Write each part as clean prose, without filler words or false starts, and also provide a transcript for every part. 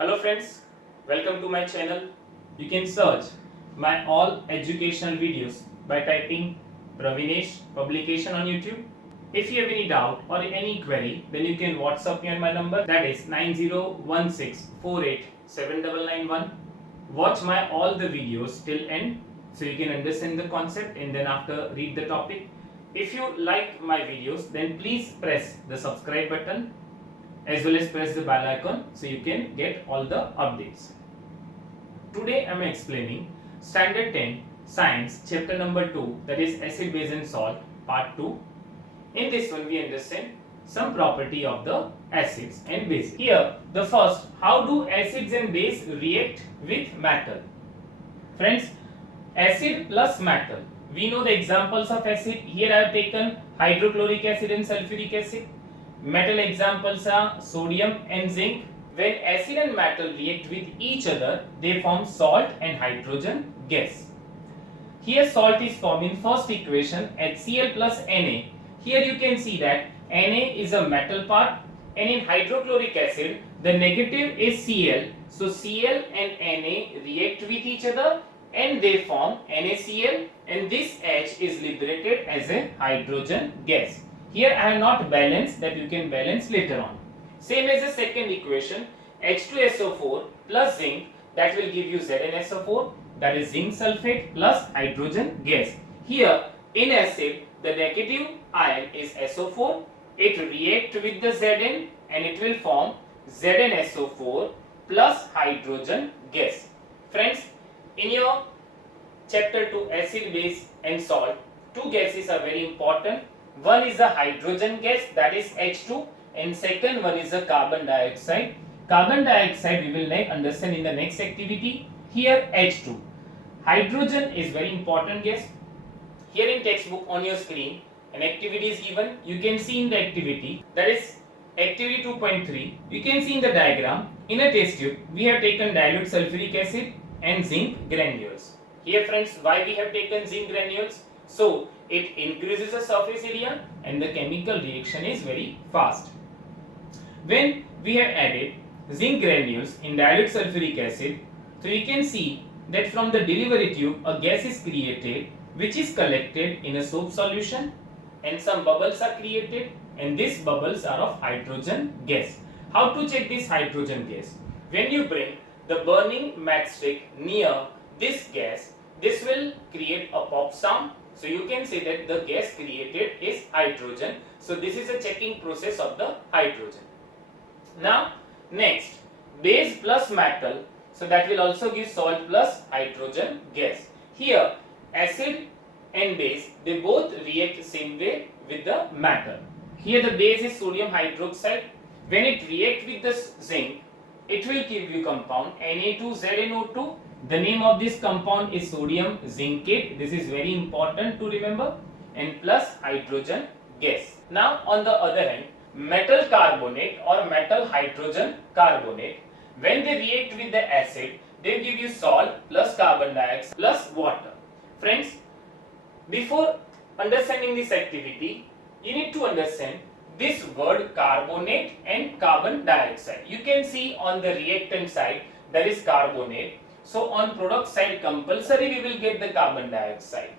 Hello friends, welcome to my channel. You can search my all educational videos by typing Pravinesh Publication on YouTube. If you have any doubt or any query, then you can WhatsApp me on my number, that is 9016487991. Watch my all the videos till end so you can understand the concept, and then after read the topic. If you like my videos, then please press the subscribe button as well as press the bell icon so you can get all the updates. Today I am explaining standard 10 science chapter number 2, that is acid, base and salt, part 2. In this one we understand some property of the acids and bases. Here the first, how do acids and base react with metal? Friends, acid plus metal, we know the examples of acid. Here I have taken hydrochloric acid and sulfuric acid. Metal examples are sodium and zinc. When acid and metal react with each other, they form salt and hydrogen gas. Here salt is formed in first equation, HCl plus Na. Here you can see that Na is a metal part, and in hydrochloric acid the negative is Cl. So Cl and Na react with each other and they form NaCl, and this H is liberated as a hydrogen gas. Here I have not balanced, that you can balance later on. Same as the second equation, H2SO4 plus zinc, that will give you ZnSO4, that is zinc sulfate plus hydrogen gas. Here in acid the negative ion is SO4, it reacts with the Zn and it will form ZnSO4 plus hydrogen gas. Friends, in your chapter 2 acid, base and salt, two gases are very important. One is the hydrogen gas, that is H2, and second one is the carbon dioxide. Carbon dioxide we will understand in the next activity. Here H2. Hydrogen is very important gas. Here in textbook on your screen an activity is given. You can see in the activity, that is activity 2.3. You can see in the diagram, in a test tube we have taken dilute sulfuric acid and zinc granules. Here friends, why we have taken zinc granules? So it increases the surface area and the chemical reaction is very fast. When we have added zinc granules in dilute sulfuric acid, so you can see that from the delivery tube a gas is created which is collected in a soap solution, and some bubbles are created, and these bubbles are of hydrogen gas. How to check this hydrogen gas? When you bring the burning matchstick near this gas, this will create a pop sound. So you can say that the gas created is hydrogen. So this is a checking process of the hydrogen. Now next, base plus metal, so that will also give salt plus hydrogen gas. Here acid and base, they both react the same way with the metal. Here the base is sodium hydroxide. When it reacts with the zinc, it will give you compound Na2ZnO2. The name of this compound is sodium zincate. This is very important to remember, and plus hydrogen gas. Now on the other hand, metal carbonate or metal hydrogen carbonate, when they react with the acid, they give you salt plus carbon dioxide plus water. Friends, before understanding this activity, you need to understand this word carbonate and carbon dioxide. You can see on the reactant side there is carbonate. So on product side compulsory we will get the carbon dioxide.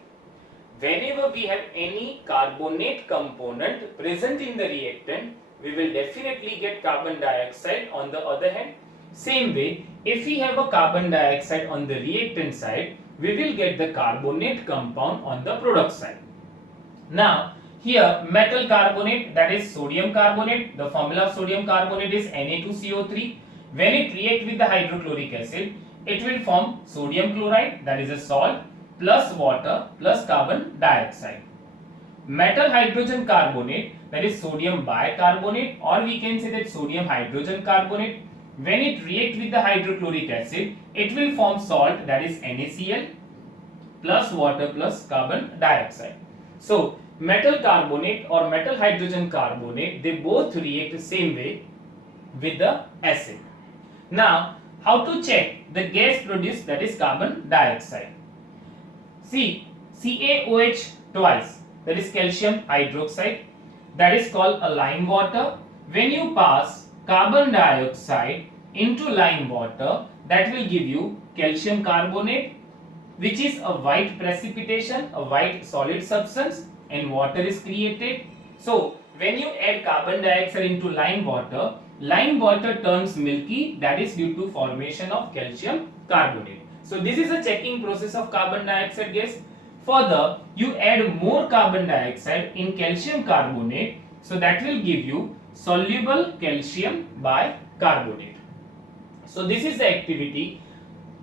Whenever we have any carbonate component present in the reactant, we will definitely get carbon dioxide on the other hand. Same way, if we have a carbon dioxide on the reactant side, we will get the carbonate compound on the product side. Now here metal carbonate, that is sodium carbonate, the formula of sodium carbonate is Na2CO3. When it reacts with the hydrochloric acid, it will form sodium chloride, that is a salt, plus water plus carbon dioxide. Metal hydrogen carbonate, that is sodium bicarbonate, or we can say that sodium hydrogen carbonate. When it reacts with the hydrochloric acid, it will form salt, that is NaCl, plus water plus carbon dioxide. So metal carbonate or metal hydrogen carbonate, they both react the same way with the acid. Now how to check the gas produced, that is carbon dioxide? See, CaOH twice, that is calcium hydroxide, that is called a lime water. When you pass carbon dioxide into lime water, that will give you calcium carbonate, which is a white precipitation, a white solid substance, and water is created. So when you add carbon dioxide into lime water turns milky, that is due to formation of calcium carbonate. So this is a checking process of carbon dioxide gas. Further, you add more carbon dioxide in calcium carbonate, so that will give you soluble calcium bicarbonate. So this is the activity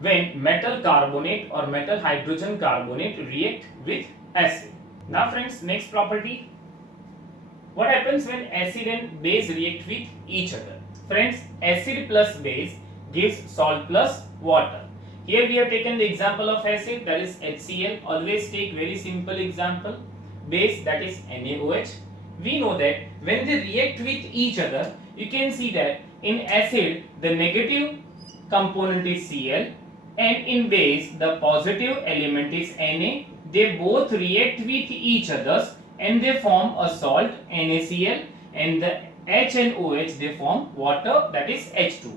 when metal carbonate or metal hydrogen carbonate react with acid. Now friends, next property. What happens when acid and base react with each other? Friends, acid plus base gives salt plus water. Here we have taken the example of acid, that is HCl. Always take very simple example. Base, that is NaOH. We know that when they react with each other, you can see that in acid the negative component is Cl, and in base the positive element is Na. They both react with each other and they form a salt, NaCl, and the H and OH they form water, that is H2.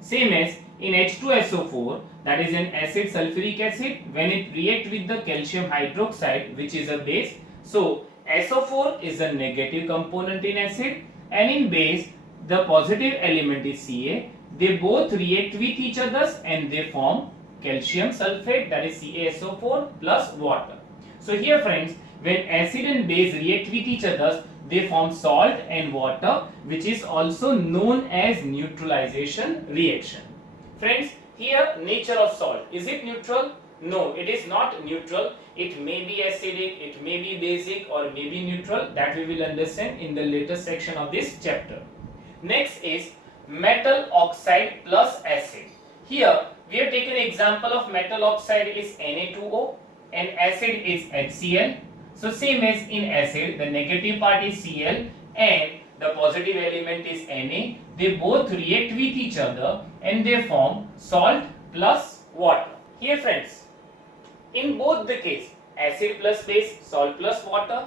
Same as in H2SO4, that is an acid sulfuric acid, when it react with the calcium hydroxide, which is a base, so SO4 is a negative component in acid, and in base the positive element is Ca. They both react with each other and they form calcium sulfate, that is CaSO4 plus water. So here friends, when acid and base react with each other, they form salt and water, which is also known as neutralization reaction. Friends, here nature of salt, is it neutral? No, it is not neutral. It may be acidic, it may be basic, or may be neutral. That we will understand in the later section of this chapter. Next is metal oxide plus acid. Here we have taken example of metal oxide is Na2O and acid is HCl. So same as in acid, the negative part is Cl and the positive element is Na. They both react with each other and they form salt plus water. Here friends, in both the case, acid plus base, salt plus water,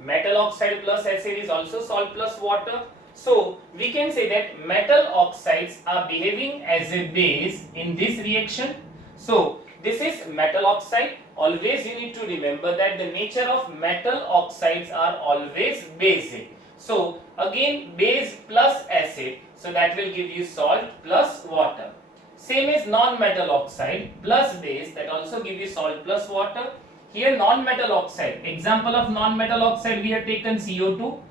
metal oxide plus acid is also salt plus water. So we can say that metal oxides are behaving as a base in this reaction. So this is metal oxide. Always you need to remember that the nature of metal oxides are always basic. So again base plus acid, so that will give you salt plus water. Same as non-metal oxide plus base, that also give you salt plus water. Here non-metal oxide, example of non-metal oxide we have taken CO2.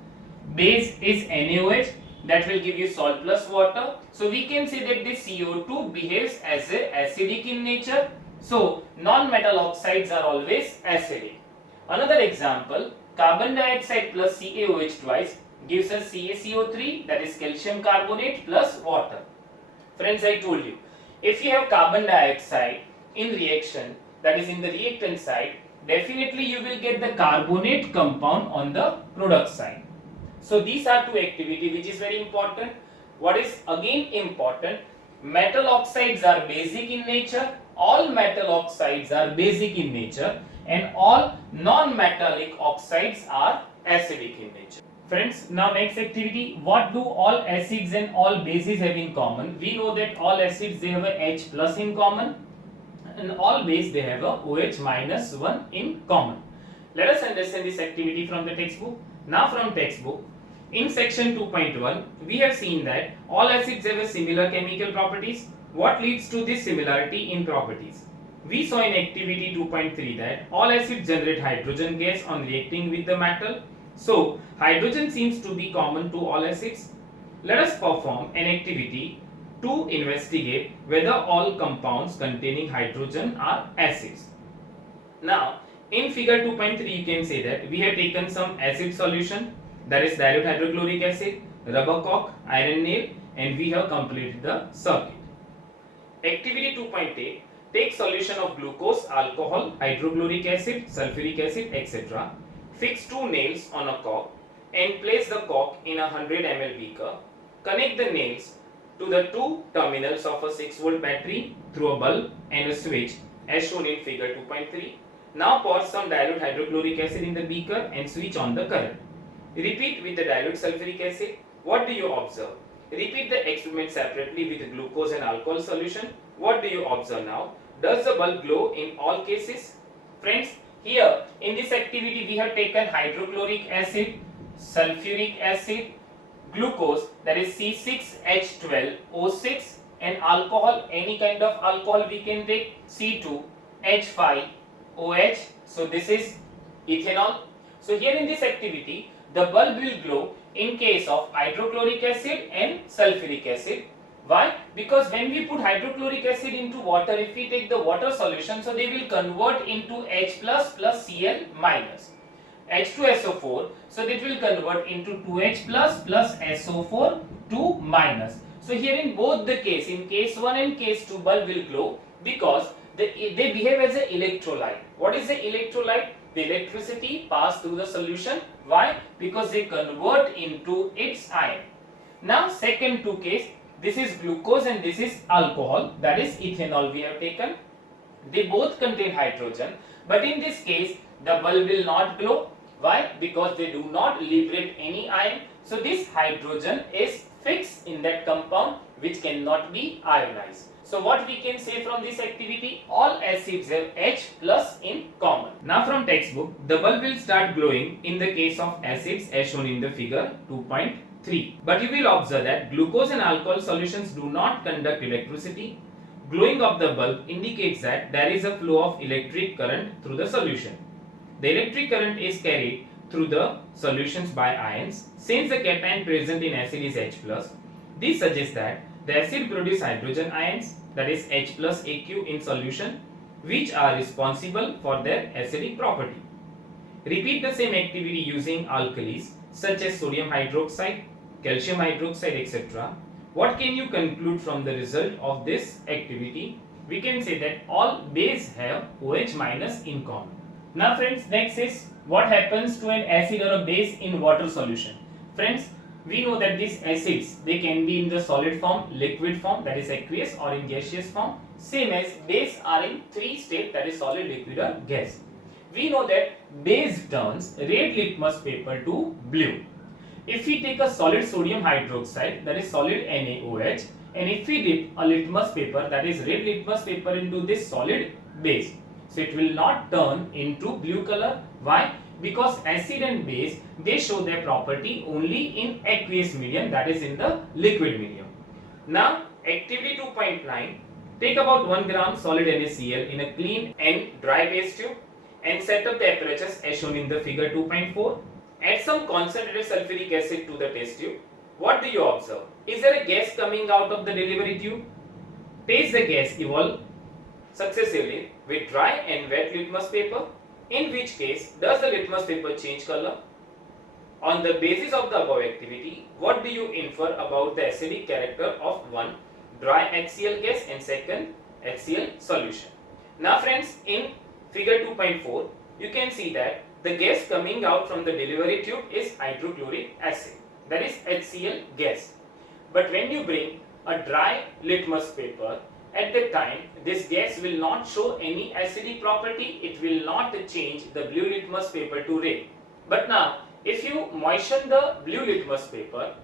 Base is NaOH, that will give you salt plus water. So we can say that this CO2 behaves as a acidic in nature. So non-metal oxides are always acidic. Another example, carbon dioxide plus CaOH twice gives us CaCO3, that is calcium carbonate plus water. Friends, I told you, if you have carbon dioxide in reaction, that is in the reactant side, definitely you will get the carbonate compound on the product side. So these are two activity which is very important. What is again important? Metal oxides are basic in nature. All metal oxides are basic in nature, and all non-metallic oxides are acidic in nature. Friends, now next activity. What do all acids and all bases have in common? We know that all acids they have a H plus in common, and all base they have a OH minus 1 in common. Let us understand this activity from the textbook. Now from textbook, in section 2.1, we have seen that all acids have a similar chemical properties. What leads to this similarity in properties? We saw in activity 2.3 that all acids generate hydrogen gas on reacting with the metal. So hydrogen seems to be common to all acids. Let us perform an activity to investigate whether all compounds containing hydrogen are acids. Now in figure 2.3 you can say that we have taken some acid solution, that is dilute hydrochloric acid, rubber cork, iron nail, and we have completed the circuit. Activity 2.8, take solution of glucose, alcohol, hydrochloric acid, sulfuric acid, etc. Fix two nails on a cork and place the cork in a 100 ml beaker. Connect the nails to the two terminals of a 6 volt battery through a bulb and a switch as shown in figure 2.3. Now pour some dilute hydrochloric acid in the beaker and switch on the current. Repeat with the dilute sulfuric acid. What do you observe? Repeat the experiment separately with glucose and alcohol solution. What do you observe now? Does the bulb glow in all cases? Friends, here in this activity we have taken hydrochloric acid, sulfuric acid, glucose, that is C6H12O6, and alcohol, any kind of alcohol we can take, C2H5OH. So this is ethanol. So here in this activity the bulb will glow in case of hydrochloric acid and sulfuric acid. Why? Because when we put hydrochloric acid into water, if we take the water solution, so they will convert into H plus Cl minus, H2SO4, so that will convert into 2H plus SO4 2 minus. So here in both the case, in case 1 and case 2, bulb will glow because they behave as an electrolyte. What is the electrolyte? The electricity pass through the solution. Why? Because they convert into its ion. Now second two case, this is glucose and this is alcohol, that is ethanol we have taken. They both contain hydrogen, but in this case the bulb will not glow. Why? Because they do not liberate any ion. So this hydrogen is fixed in that compound which cannot be ionized. So what we can say from this activity? All acids have H plus in common. Now from textbook, the bulb will start glowing in the case of acids as shown in the figure 2.3. But you will observe that glucose and alcohol solutions do not conduct electricity. Glowing of the bulb indicates that there is a flow of electric current through the solution. The electric current is carried through the solutions by ions. Since the cation present in acid is H plus, this suggests that the acid produces hydrogen ions, that is H plus Aq in solution, which are responsible for their acidic property. Repeat the same activity using alkalis such as sodium hydroxide, calcium hydroxide, etc. What can you conclude from the result of this activity? We can say that all bases have OH minus in common. Now friends, next is what happens to an acid or a base in water solution. Friends, we know that these acids, they can be in the solid form, liquid form, that is aqueous, or in gaseous form. Same as base are in three states, that is solid, liquid or gas. We know that base turns red litmus paper to blue. If we take a solid sodium hydroxide, that is solid NaOH, and if we dip a litmus paper, that is red litmus paper, into this solid base, so it will not turn into blue color. Why? Because acid and base, they show their property only in aqueous medium, that is in the liquid medium. Now activity 2.9, take about 1 gram solid NaCl in a clean and dry base tube and set up the apparatus as shown in the figure 2.4. Add some concentrated sulfuric acid to the test tube. What do you observe? Is there a gas coming out of the delivery tube? Taste the gas evolve successively with dry and wet litmus paper. In which case, does the litmus paper change color? On the basis of the above activity, what do you infer about the acidic character of one dry HCl gas and second HCl solution? Now friends, in figure 2.4, you can see that the gas coming out from the delivery tube is hydrochloric acid, that is HCl gas. But when you bring a dry litmus paper, at that time this gas will not show any acidic property, it will not change the blue litmus paper to red. But now if you moisten the blue litmus paper,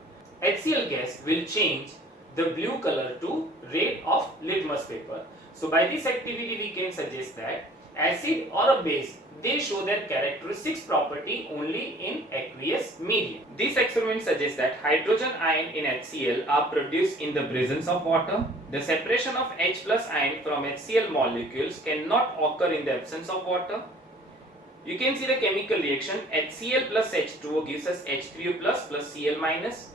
HCl gas will change the blue color to red of litmus paper. So by this activity we can suggest that acid or a base, they show their characteristics property only in aqueous medium. This experiment suggests that hydrogen ion in HCl are produced in the presence of water. The separation of H plus ion from HCl molecules cannot occur in the absence of water. You can see the chemical reaction. HCl plus H2O gives us H3O plus Cl minus.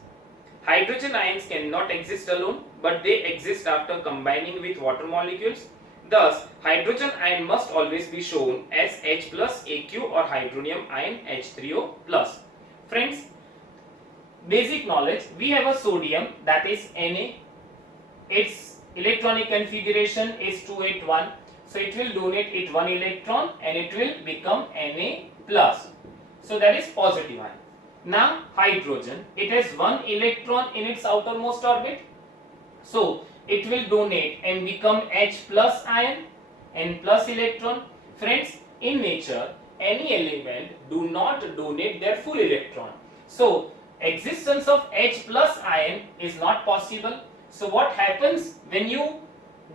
Hydrogen ions cannot exist alone, but they exist after combining with water molecules. Thus, hydrogen ion must always be shown as H plus Aq or hydronium ion H3O plus. Friends, basic knowledge, we have a sodium, that is Na. Its electronic configuration is 281. So it will donate it 1 electron and it will become Na plus. So that is positive ion. Now hydrogen, it has 1 electron in its outermost orbit. So it will donate and become H plus ion and plus electron. Friends, in nature, any element do not donate their full electron. So existence of H plus ion is not possible. So what happens when you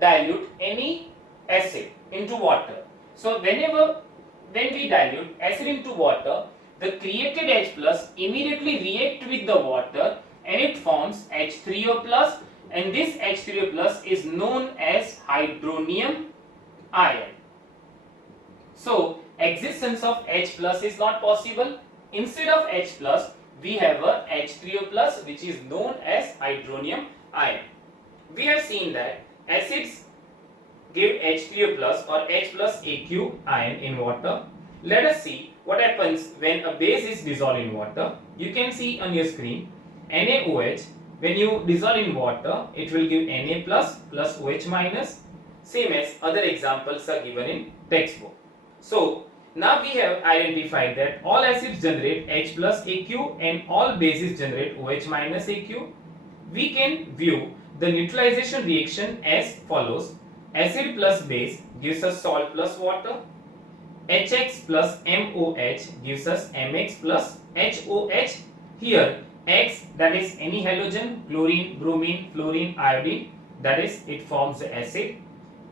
dilute any acid into water? So when we dilute acid into water, the created H plus immediately react with the water and it forms H3O plus, and this H3O plus is known as hydronium ion. So existence of H plus is not possible. Instead of H plus, we have a H3O plus, which is known as hydronium ion. We have seen that acids give H3O plus or H plus aqu ion in water. Let us see what happens when a base is dissolved in water. You can see on your screen NaOH. When you dissolve in water, it will give Na plus plus OH minus, same as other examples are given in textbook. So now we have identified that all acids generate H plus Aq and all bases generate OH minus Aq. We can view the neutralization reaction as follows. Acid plus base gives us salt plus water. HX plus MOH gives us MX plus HOH. Here X, that is any halogen, chlorine, bromine, fluorine, iodine, that is it forms the acid.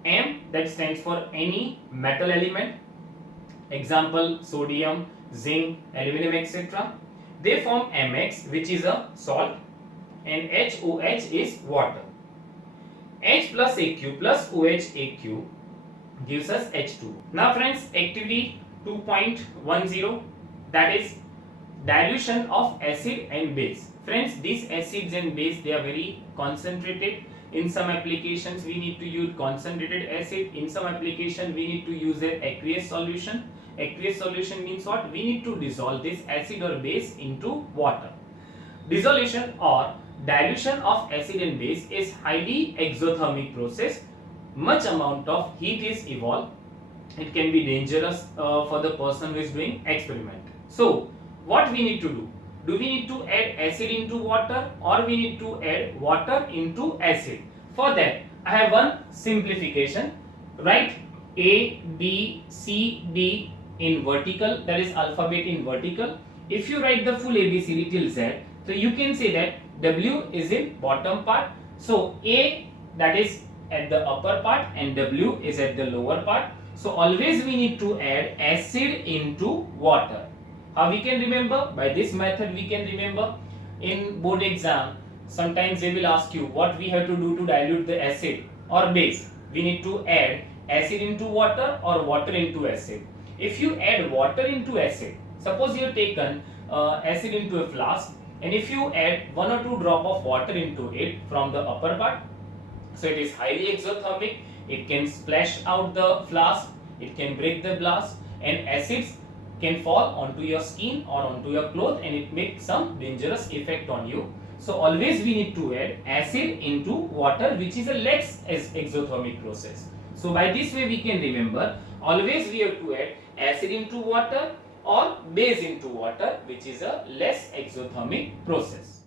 M, that stands for any metal element, example sodium, zinc, aluminum, etc. They form MX, which is a salt, and HOH is water. H plus Aq plus OH Aq gives us H2. Now friends, activity 2.10, that is dilution of acid and base. Friends, these acids and base, they are very concentrated. In some applications we need to use concentrated acid. In some application we need to use an aqueous solution. Aqueous solution means what? We need to dissolve this acid or base into water. Dissolution or dilution of acid and base is highly exothermic process. Much amount of heat is evolved. It can be dangerous for the person who is doing experiment. So what we need to do? Do we need to add acid into water or we need to add water into acid? For that, I have one simplification. Write A, B, C, D in vertical, that is alphabet in vertical. If you write the full ABCD till Z, so you can say that W is in bottom part. So A, that is at the upper part, and W is at the lower part. So always we need to add acid into water. How we can remember? By this method we can remember. In board exam, sometimes they will ask you what we have to do to dilute the acid or base. We need to add acid into water or water into acid. If you add water into acid, suppose you have taken acid into a flask, and if you add 1 or 2 drop of water into it from the upper part, so it is highly exothermic, it can splash out the flask, it can break the glass, and acids can fall onto your skin or onto your cloth and it makes some dangerous effect on you. So always we need to add acid into water, which is a less exothermic process. So by this way we can remember, always we have to add acid into water or base into water, which is a less exothermic process.